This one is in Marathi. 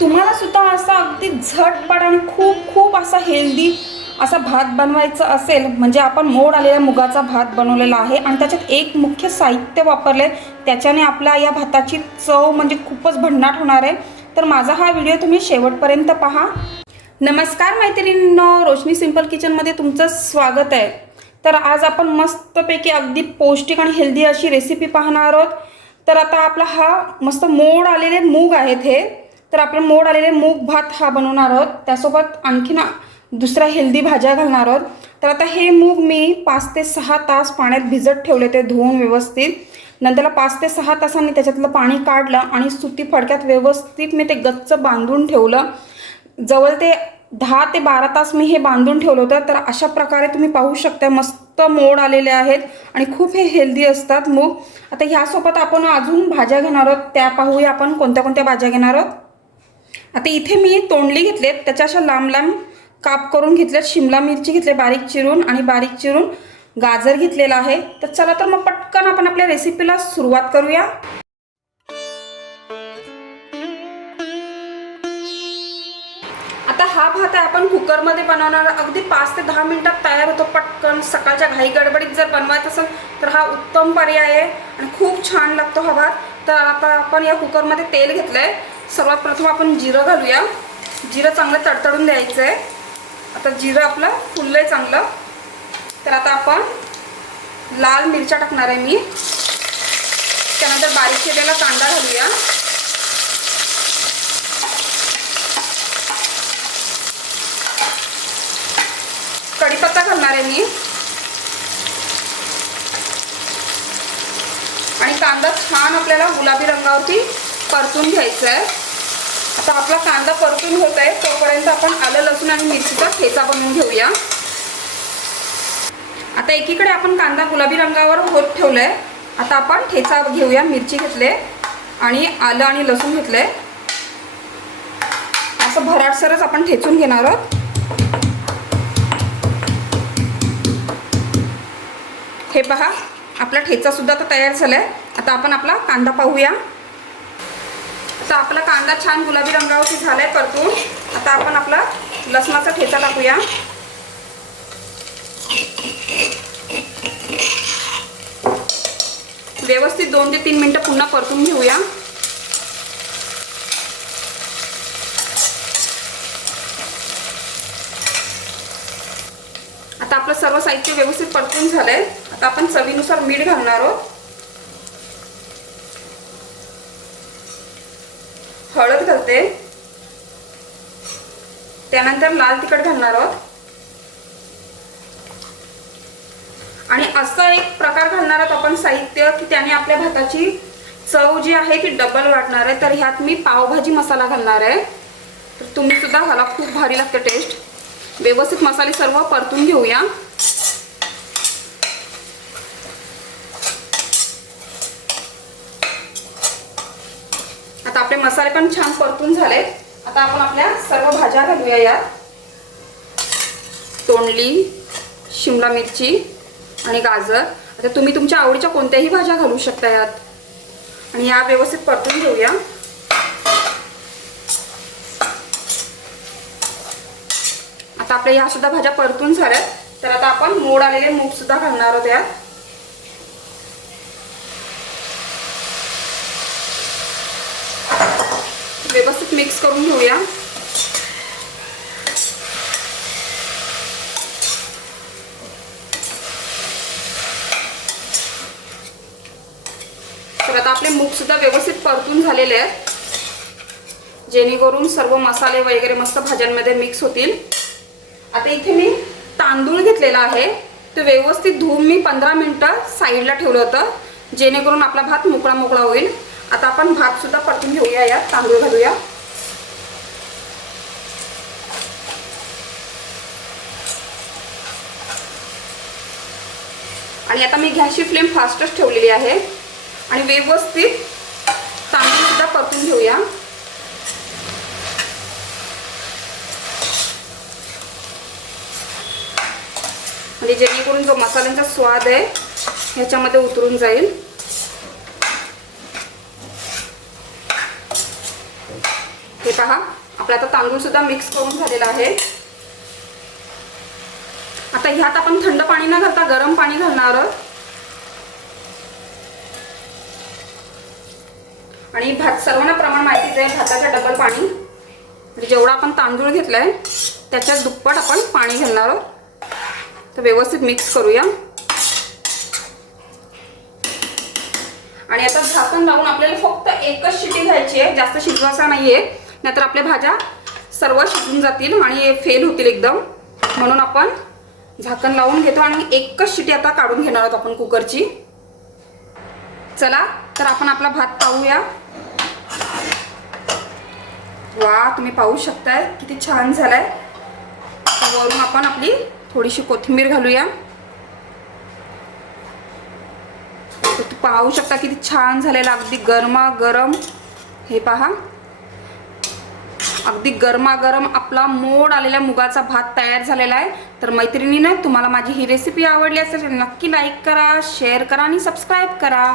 तुम्हाला सुद्धा असा अगदी झटपट आणि खूप खूप असा हेल्दी असा भात बनवायचा असेल म्हणजे आपण मोड आलेल्या मुगाचा भात बनवलेला आहे आणि त्याच्यात एक मुख्य साहित्य वापरले त्याच्याने आपल्या या भाताची चव म्हणजे खूपच भन्नाट होणार आहे. तर माझा हा व्हिडिओ तुम्ही शेवटपर्यंत पहा. नमस्कार मैत्रिणींनो रोशनी सिंपल किचनमध्ये तुमचं स्वागत आहे. तर आज आपण मस्तपैकी अगदी पौष्टिक आणि हेल्दी अशी रेसिपी पाहणार आहोत. तर आता आपला हा मस्त मोड आलेले मूग आहेत हे. तर आपण मोड आलेले मूग भात हा बनवणार आहोत. त्यासोबत आणखीन दुसऱ्या हेल्दी भाज्या घालणार आहोत. तर आता हे मूग मी पाच ते सहा तास पाण्यात भिजत ठेवले ते धुवून व्यवस्थित. नंतरला पाच ते सहा तासांनी त्याच्यातलं पाणी काढलं आणि सुती फडक्यात व्यवस्थित मी ते गच्च बांधून ठेवलं. जवळ ते दहा ते बारा तास मी हे बांधून ठेवलं होतं. तर अशा प्रकारे तुम्ही पाहू शकता मस्त मोड आलेले आहेत आणि खूप हे हेल्दी असतात मूग. आता ह्यासोबत आपण अजून भाज्या घेणार आहोत. त्या पाहूया आपण कोणत्या कोणत्या भाज्या घेणार आहोत. आता इथे मी तोंडली घेतलेत त्याच्या अशा लांब लांब काप करून घेतल्यात शिमला मिरची घेतले बारीक चिरून आणि बारीक चिरून गाजर घेतलेला आहे. तर चला तर मग पटकन आपण आपल्या रेसिपीला सुरुवात करूया. आता हा भात आहे आपण कुकरमध्ये बनवणार. अगदी पाच ते दहा मिनिटात तयार होतो पटकन. सकाळच्या घाई गडबडीत जर बनवायचं असेल तर हा उत्तम पर्याय आहे. आणि खूप छान लागतो हा भात. तर आता आपण या कुकरमध्ये तेल घेतलं आहे सर्वात प्रथम आपण जिरं घालूया. जिरं चांगलं तडतडून द्यायचं आहे आता जिरं आपलं फुललं आहे चांगलं. तर आता आपण लाल मिरच्या टाकणार आहे मी. त्यानंतर बारीक केलेला कांदा घालूया. कढीपत्ता घालणार आहे मी. आणि कांदा छान आपल्याला गुलाबी रंगावरती परतून घ्यायचं आहे आता आपला कांदा परतून होत आहे. तोपर्यंत आपण आलं लसूण आणि मिरचीचा ठेचा बनवून घेऊया. आता एकीकडे आपण कांदा गुलाबी रंगावर होत ठेवलाय. आता आपण ठेचा घेऊया मिरची घेतले आणि आलं आणि लसूण घेतलंय असं भराटसरच आपण ठेचून घेणार आहोत. हे पहा आपला ठेचा सुद्धा आता तयार झालाय. आता आपण आपला कांदा पाहूया. तर आपला कांदा छान गुलाबी रंगावरती झालाय परतून. आता आपण आपला लसणाचा ठेचा टाकूया. व्यवस्थित दोन ते तीन मिनटं पुन्हा परतून घेऊया. आता आपलं सर्व साहित्य व्यवस्थित परतून झालंय. आता आपण चवीनुसार मीठ घालणार आहोत. हळद घालते. त्यानंतर लाल तिखट घालणार आहोत. आणि असा एक प्रकार घालणार आहोत आपण साहित्य की त्याने आपल्या भाताची चव जी आहे ती डबल वाटणार आहे. तर ह्यात मी पावभाजी मसाला घालणार आहे. तर तुम्ही सुद्धा घाला खूप भारी लागते टेस्ट व्यवस्थित मसाले सर्व परतून घेऊया. मसाले पण छान परतून झाले आता आपण आपल्या सर्व भाज्या घालूया यात तोंडली शिमला मिरची आणि गाजर. आता तुम्ही तुमच्या आवडीच्या कोणत्याही भाज्या घालू शकता यात. आणि या व्यवस्थित परतून घेऊया. आता आपल्या ह्या सुद्धा भाज्या परतून झाल्यात. तर आता आपण मोड आलेले मूग सुद्धा घालणार आहोत यात. व्यवस्थित मिक्स करून घेऊया तर आता आपले मूग सुद्धा व्यवस्थित परतून झालेले आहेत. जेणेकरून सर्व मसाले वगैरे मस्त भाज्यांमध्ये मिक्स होतील. आता इथे मी तांदूळ घेतलेला आहे. तो व्यवस्थित धुवून मी पंधरा मिनटं साईडला ठेवलं होतं. जेणेकरून आपला भात मोकळा मोकळा होईल. आता आपण भात सुद्धा परतून घेऊया यात तांदूळ घालूया. आणि आता मी गॅसची फ्लेम फास्टच ठेवलेली आहे. आणि व्यवस्थित तांदूळ सुद्धा परतून घेऊया. म्हणजे जेणेकरून जो मसाल्यांचा स्वाद आहे ह्याच्यामध्ये उतरून जाईल. हे पहा. आपला आता तांदूळ सुद्धा मिक्स करून झालेला आहे. आता ह्यात आपण थंड पाणी न घालता गरम पाणी घालणार आहोत. आणि भात सर्वांना प्रमाण माहितीच आहे भाताच्या डबल पाणी. म्हणजे जेवढा आपण तांदूळ घेतलाय त्याच्यात दुप्पट आपण पाणी घालणार आहोत. तर व्यवस्थित मिक्स करूया. आणि आता झाकण लावून आपल्याला फक्त एकच शिटी घ्यायची आहे जास्त शिजवायचा नाहीये. नाहीतर आपल्या भाज्या सर्व शिजून जातील आणि फेल होतील एकदम. म्हणून आपण झाकण लावून घेतो आणि एकच शिटी आता काढून घेणार आहोत आपण कुकरची. चला तर आपण आपला भात पाहूया. वा तुम्ही पाहू शकताय किती छान झालाय. वरून आपण आपली थोडीशी कोथिंबीर घालूया. तर तू पाहू शकता किती छान झालेला अगदी गरमा गरम हे पहा. अगदी गरमागरम आपला मोड आलेला मुगाचा भात तयार झालेला आहे. तर मैत्रिणीनं तुम्हाला माझी ही रेसिपी आवडली असेल तर नक्की लाईक करा शेअर करा आणि सबस्क्राईब करा.